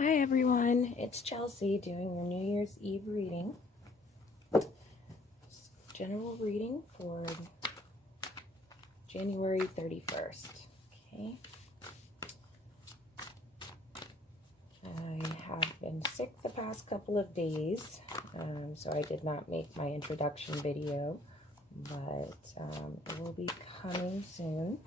Hi everyone, it's Chelsea doing your New Year's Eve reading. General reading for January 31st. Okay. I have been sick the past couple of days, so I did not make my introduction video, but it will be coming soon.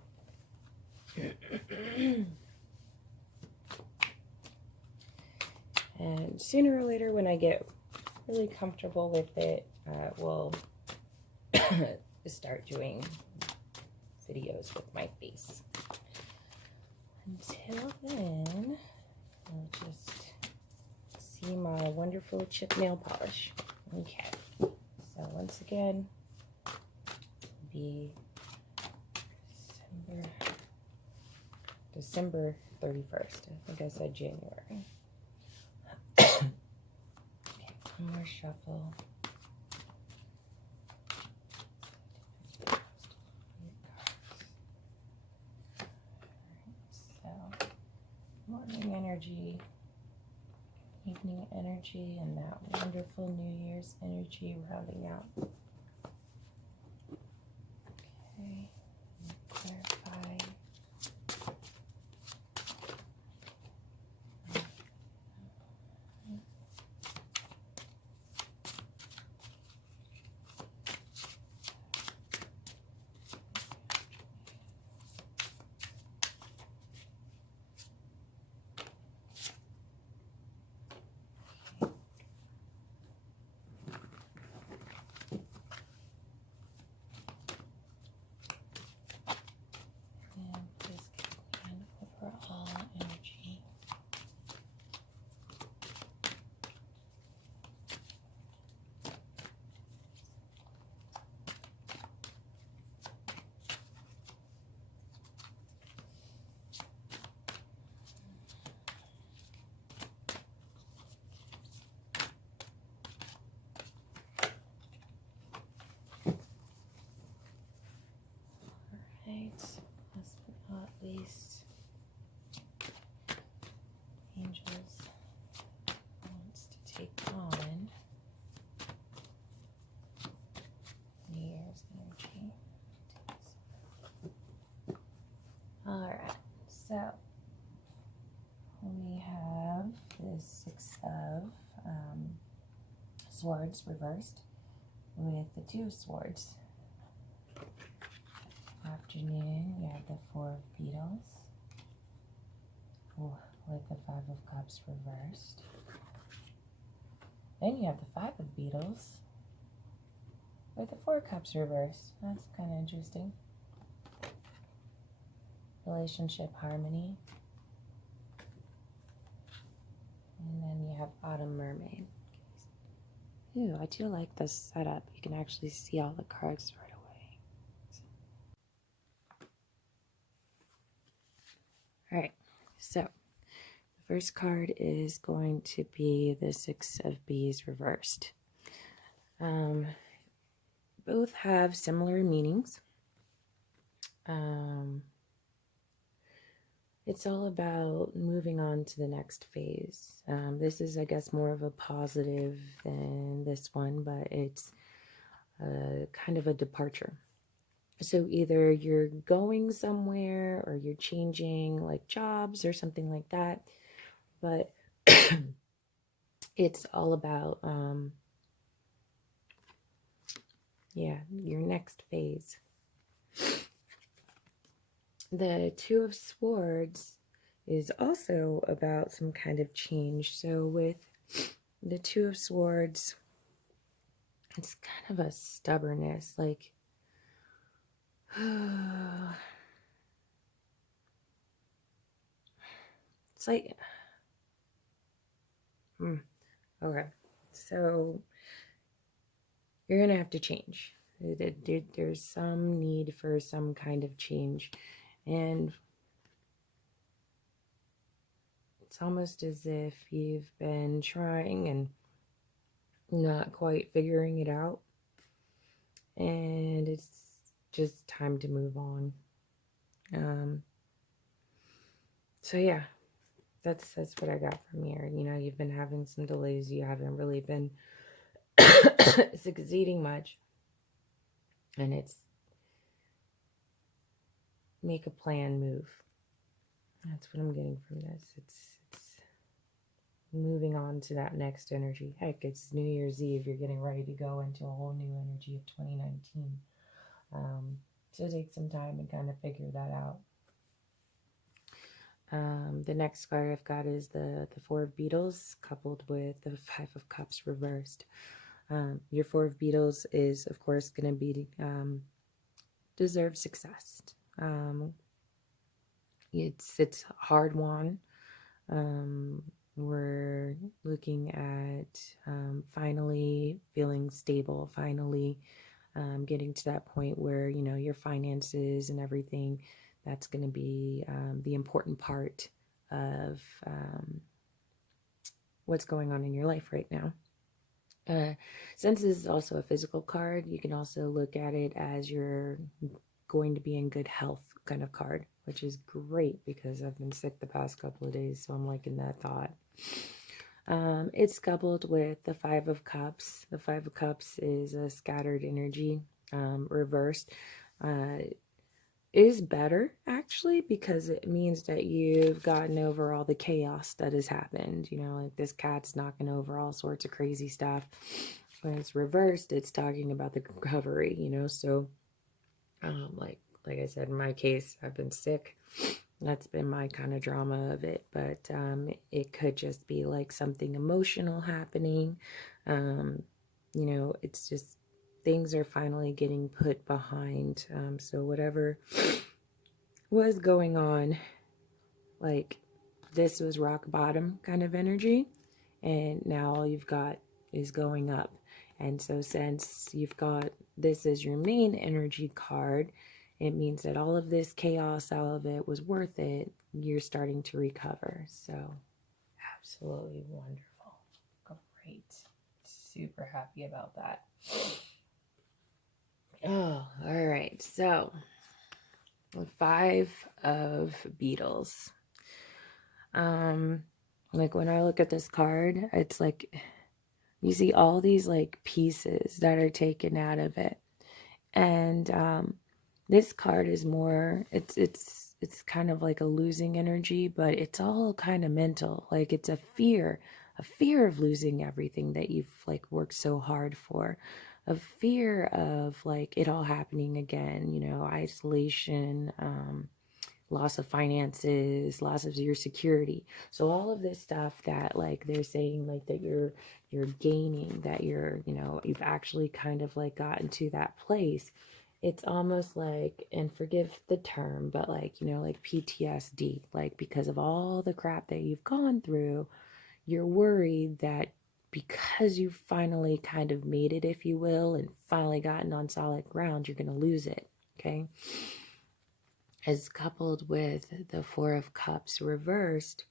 And sooner or later, when I get really comfortable with it, we'll start doing videos with my face. Until then, I'll just see my wonderful chip nail polish. Okay, so once again, be December 31st. I think I said January. Okay, one more shuffle. Morning energy, evening energy, and that wonderful New Year's energy rounding out. Okay, clarify. Last but not least, Angels wants to take on New Year's energy. Alright, so we have the Six of Swords reversed with the Two of Swords. Afternoon, you have the Four of Beetles with the Five of Cups reversed. Then you have the Five of Beetles with the Four of Cups reversed. That's kind of interesting. Relationship harmony. And then you have Autumn Mermaid. Ooh, I do like this setup. You can actually see all the cards right away. Alright, so the first card is going to be the Six of Bees reversed. Both have similar meanings. It's all about moving on to the next phase. This is, I guess, more of a positive than this one, but it's kind of a departure. So either you're going somewhere or you're changing like jobs or something like that, but it's all about, your next phase. The Two of Swords is also about some kind of change. So with the Two of Swords, it's kind of a stubbornness, like, it's like, okay, so you're gonna have to change. There's some need for some kind of change, and it's almost as if you've been trying and not quite figuring it out, and it's just time to move on. So yeah, That's what I got from here. You know, you've been having some delays. You haven't really been succeeding much. And it's make a plan, move. That's what I'm getting from this. It's moving on to that next energy. Heck, it's New Year's Eve. You're getting ready to go into a whole new energy of 2019. So take some time and kind of figure that out. The next card I've got is the Four of Beetles coupled with the Five of Cups reversed. Your Four of Beetles is, of course, going to be deserved success. It's hard won. We're looking at finally feeling stable, finally getting to that point where, you know, your finances and everything, that's going to be the important part of what's going on in your life right now. Since this is also a physical card, you can also look at it as you're going to be in good health kind of card, which is great because I've been sick the past couple of days, so I'm liking that thought. It's coupled with the Five of Cups. The Five of Cups is a scattered energy, reversed. Is better actually, because it means that you've gotten over all the chaos that has happened. You know, like this cat's knocking over all sorts of crazy stuff. When it's reversed, it's talking about the recovery, you know. So like I said, in my case, I've been sick. That's been my kind of drama of it. But it could just be like something emotional happening. You know, it's just things are finally getting put behind. So whatever was going on, like this was rock bottom kind of energy, and now all you've got is going up. And so since you've got this as your main energy card, it means that all of this chaos, all of it was worth it. You're starting to recover. So absolutely wonderful. Great. Super happy about that. Oh, all right. So, 5 of Beetles. Like when I look at this card, it's like you see all these like pieces that are taken out of it. And this card is more, it's kind of like a losing energy, but it's all kind of mental. Like it's a fear of losing everything that you've like worked so hard for. A fear of like it all happening again, you know, isolation, loss of finances, loss of your security. So all of this stuff that like they're saying like that you're gaining, that you're, you know, you've actually kind of like gotten to that place. It's almost like, and forgive the term, but like, you know, like PTSD, like because of all the crap that you've gone through, you're worried that because you finally kind of made it, if you will, and finally gotten on solid ground, you're going to lose it. Okay. As coupled with the Four of Cups reversed,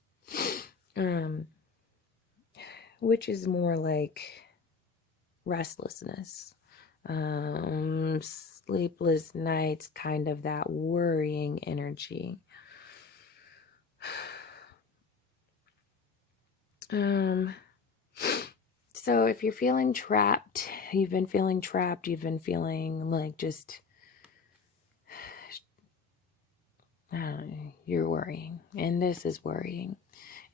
which is more like restlessness, sleepless nights, kind of that worrying energy. So if you're feeling trapped, you've been feeling like just, you're worrying, and this is worrying.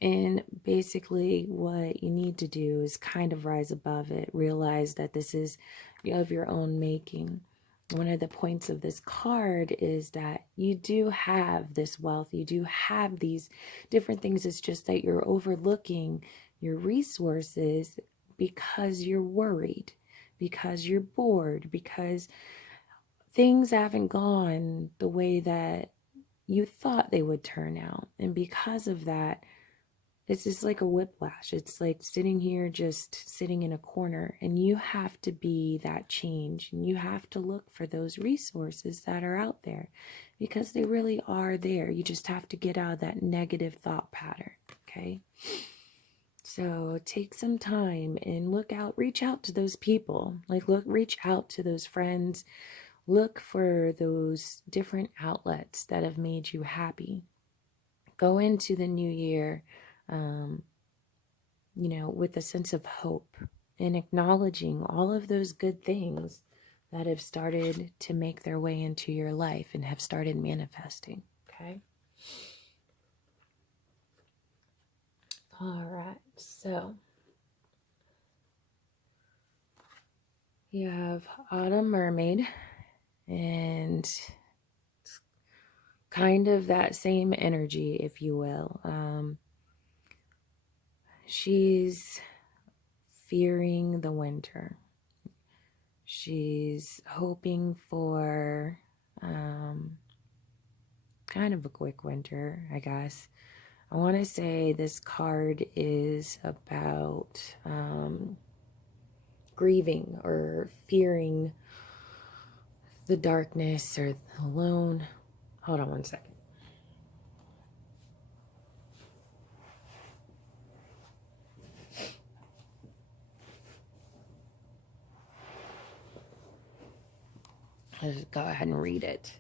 And basically what you need to do is kind of rise above it, realize that this is of your own making. One of the points of this card is that you do have this wealth, you do have these different things. It's just that you're overlooking your resources because you're worried, because you're bored, because things haven't gone the way that you thought they would turn out. And because of that, it's just like a whiplash. It's like sitting here, just sitting in a corner, and you have to be that change, and you have to look for those resources that are out there because they really are there. You just have to get out of that negative thought pattern. Okay. So take some time and reach out to those people, reach out to those friends, look for those different outlets that have made you happy. Go into the new year you know, with a sense of hope and acknowledging all of those good things that have started to make their way into your life and have started manifesting. Okay. All right. So you have Autumn Mermaid, and it's kind of that same energy, if you will. She's fearing the winter. She's hoping for kind of a quick winter, I guess. I want to say this card is about grieving or fearing the darkness or the alone. Hold on one second. Let's go ahead and read it.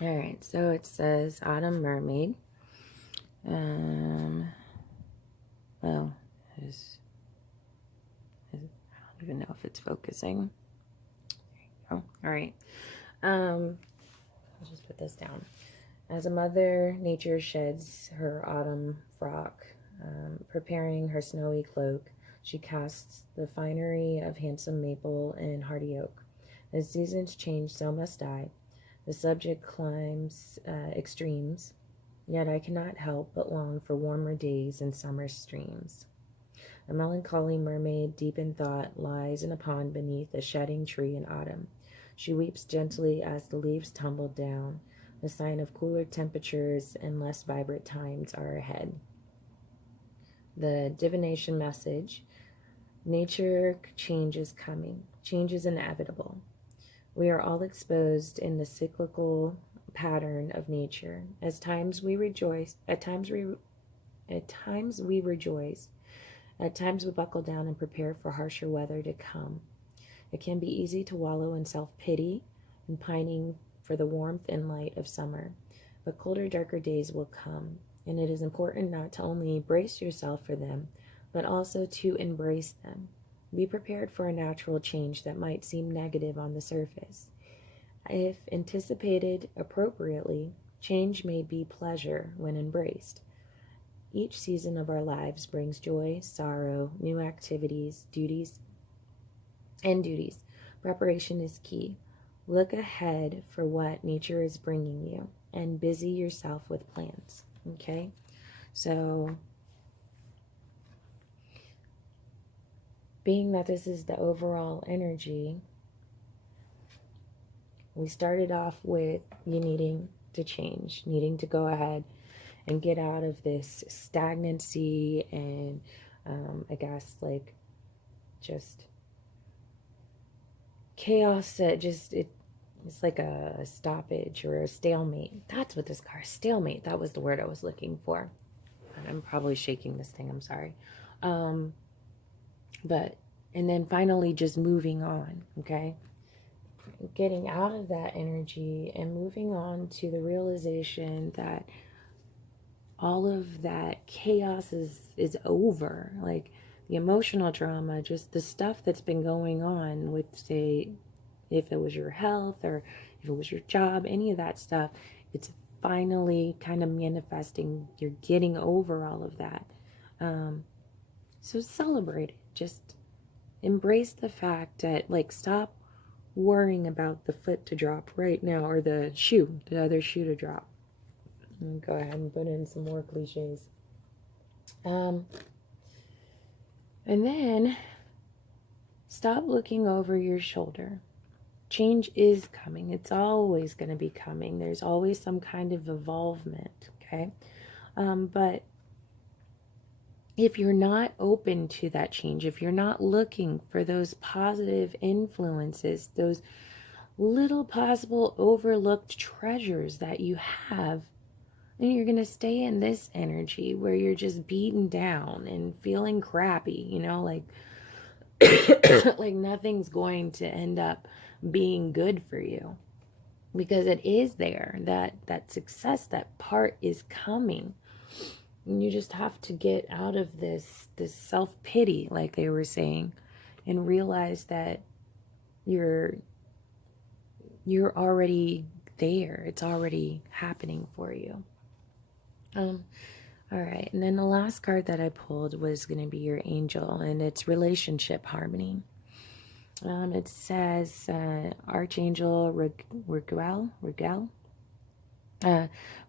All right, so it says Autumn Mermaid. Oh, I don't even know if it's focusing. Oh, all right. I'll just put this down. As a mother, nature sheds her autumn frock, preparing her snowy cloak. She casts the finery of handsome maple and hardy oak. As seasons change, so must I. The subject climbs extremes, yet I cannot help but long for warmer days and summer streams. A melancholy mermaid, deep in thought, lies in a pond beneath a shedding tree in autumn. She weeps gently as the leaves tumble down. The sign of cooler temperatures and less vibrant times are ahead. The divination message: nature change is coming. Change is inevitable. We are all exposed in the cyclical pattern of nature. At times we rejoice. At times we rejoice. At times we buckle down and prepare for harsher weather to come. It can be easy to wallow in self-pity and pining for the warmth and light of summer, but colder, darker days will come, and it is important not to only brace yourself for them, but also to embrace them. Be prepared for a natural change that might seem negative on the surface. If anticipated appropriately, change may be pleasure when embraced. Each season of our lives brings joy, sorrow, new activities, duties. Preparation is key. Look ahead for what nature is bringing you and busy yourself with plans. Okay? So, being that this is the overall energy, we started off with you needing to change, needing to go ahead and get out of this stagnancy and I guess like just chaos that just it's like a stoppage or a stalemate. That's what this car is. Stalemate. That was the word I was looking for. And I'm probably shaking this thing. I'm sorry. But and then finally just moving on. Okay. Getting out of that energy and moving on to the realization that all of that chaos is over. Like the emotional trauma, just the stuff that's been going on with, say, if it was your health or if it was your job, any of that stuff, it's finally kind of manifesting. You're getting over all of that. So celebrate it. Just embrace the fact that, like, stop worrying about the foot to drop right now or the other shoe to drop. Go ahead and put in some more cliches. And then stop looking over your shoulder. Change is coming. It's always going to be coming. There's always some kind of evolvement, okay? But if you're not open to that change, if you're not looking for those positive influences, those little possible overlooked treasures that you have, And you're going to stay in this energy where you're just beaten down and feeling crappy, you know, like like nothing's going to end up being good for you, because it is there, that success, that part is coming. And you just have to get out of this self-pity, like they were saying, and realize that you're already there. It's already happening for you. All right, and then the last card that I pulled was going to be your angel, and it's relationship harmony. It says Archangel Rigel.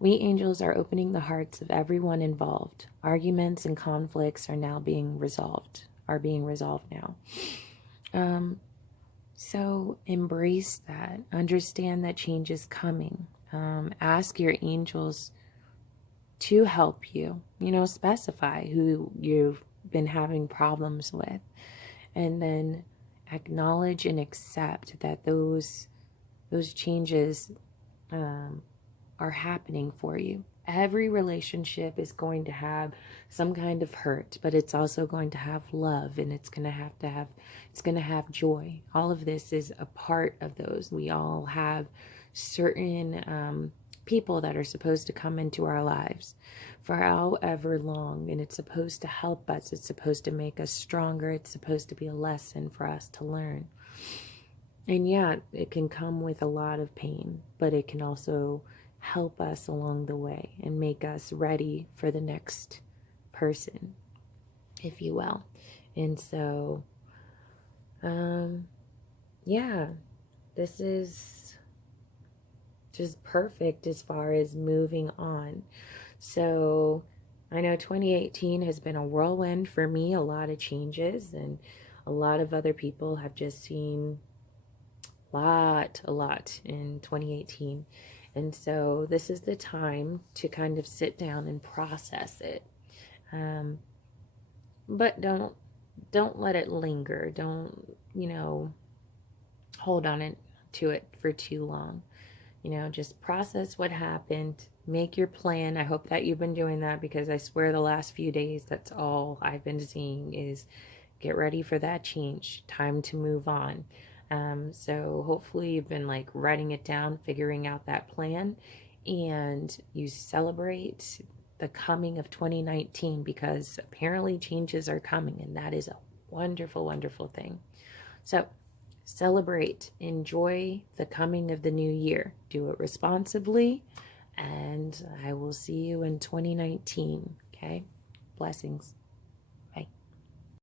We angels are opening the hearts of everyone involved. Arguments and conflicts are now being resolved. Are being resolved now. So embrace that. Understand that change is coming. Ask your angels to help you. You know, specify who you've been having problems with, and then acknowledge and accept that those changes are happening for you. Every relationship is going to have some kind of hurt, but it's also going to have love, and it's going to have joy. All of this is a part of those. We all have certain people that are supposed to come into our lives for however long, and it's supposed to help us. It's supposed to make us stronger. It's supposed to be a lesson for us to learn. And yeah, it can come with a lot of pain, but it can also help us along the way and make us ready for the next person, if you will. And so, yeah, this is just perfect as far as moving on. So I know 2018 has been a whirlwind for me, a lot of changes, and a lot of other people have just seen a lot in 2018. And so this is the time to kind of sit down and process it. But don't let it linger. Don't, hold on to it for too long. Just process what happened. Make your plan. I hope that you've been doing that, because I swear the last few days, that's all I've been seeing is get ready for that change. Time to move on. So hopefully you've been like writing it down, figuring out that plan, and you celebrate the coming of 2019, because apparently changes are coming, and that is a wonderful, wonderful thing. So celebrate, enjoy the coming of the new year, do it responsibly, and I will see you in 2019. Okay, blessings.